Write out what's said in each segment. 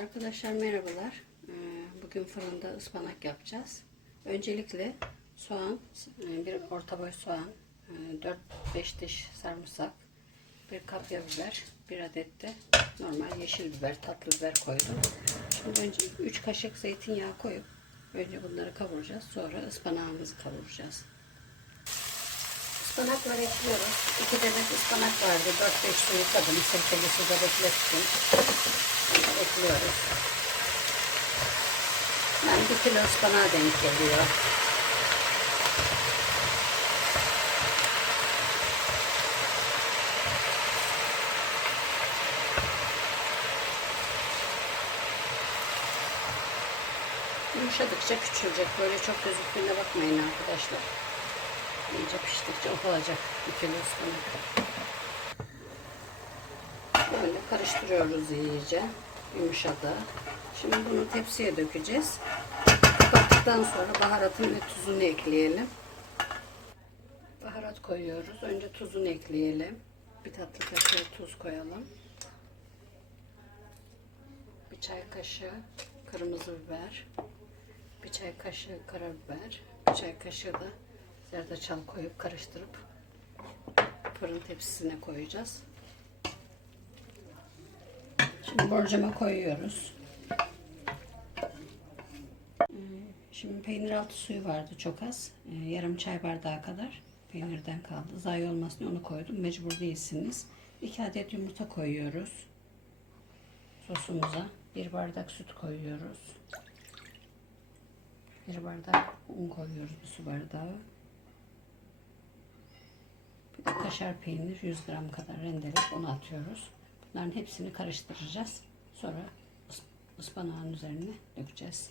Arkadaşlar merhabalar. Ee, Bugün fırında ıspanak yapacağız. Öncelikle soğan, e, bir orta boy soğan, 4-5 diş sarımsak, bir kapya biber, bir adet de normal yeşil biber, tatlı biber koydum. Şimdi önce 3 kaşık zeytinyağı koyup önce bunları kavuracağız. Sonra ıspanağımızı kavuracağız. Ispanakları ekliyoruz. 2 demet ıspanak vardı. 4-5 suyu kadını sirkeli suda beklettim. Ekliyoruz. Yani 1 kilo ıspanağa denk geliyor. Yumuşadıkça küçülecek. Böyle çok gözüktüğüne bakmayın arkadaşlar. İyice piştikçe ufalacak kilo ıspanak. Böyle karıştırıyoruz iyice. Yumuşadı. Şimdi bunu tepsiye dökeceğiz. Kapattıktan sonra baharatını ve tuzunu ekleyelim. Baharat koyuyoruz. Önce tuzunu ekleyelim. Bir tatlı kaşığı tuz koyalım. Bir çay kaşığı kırmızı biber. Bir çay kaşığı karabiber. Bir çay kaşığı da zerdeçal koyup karıştırıp fırın tepsisine koyacağız. Şimdi borcama koyuyoruz. Ee, Şimdi peynir altı suyu vardı çok az. Ee, Yarım çay bardağı kadar peynirden kaldı. Zayi olmasın onu koydum. Mecbur değilsiniz. 2 adet yumurta koyuyoruz. Sosumuza. Bir bardak süt koyuyoruz. Bir bardak un koyuyoruz. Bir su bardağı. Kaşar peynir 100 gram kadar rendeleyip onu atıyoruz. Bunların hepsini karıştıracağız. Sonra ıs- ıspanağın üzerine dökeceğiz.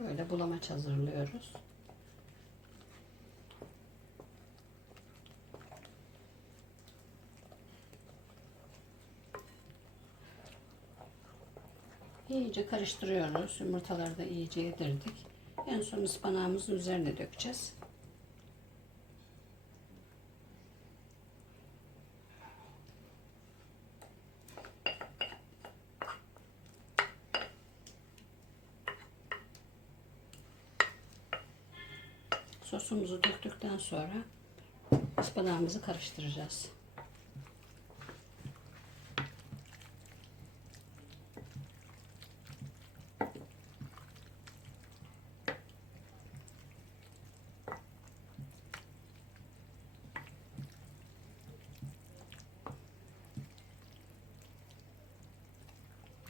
Böyle bulamaç hazırlıyoruz. İyice karıştırıyoruz. Yumurtaları da iyice yedirdik. En son ıspanağımızın üzerine dökeceğiz. Sosumuzu döktükten sonra ıspanağımızı karıştıracağız.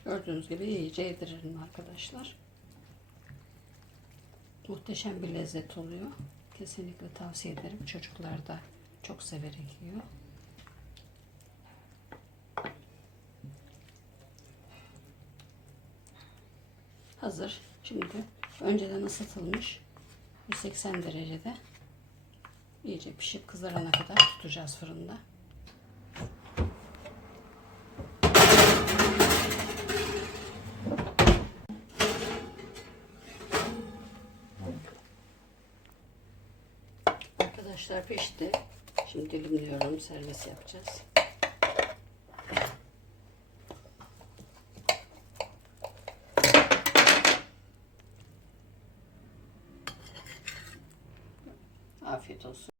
Gördüğünüz gibi iyice yedirelim arkadaşlar. Muhteşem bir lezzet oluyor. Kesinlikle tavsiye ederim. Çocuklar da çok severek yiyor. Hazır. Şimdi önceden ısıtılmış 180 derecede iyice pişip kızarana kadar tutacağız fırında. Arkadaşlar pişti. Şimdi dilimliyorum. Servis yapacağız. Afiyet olsun.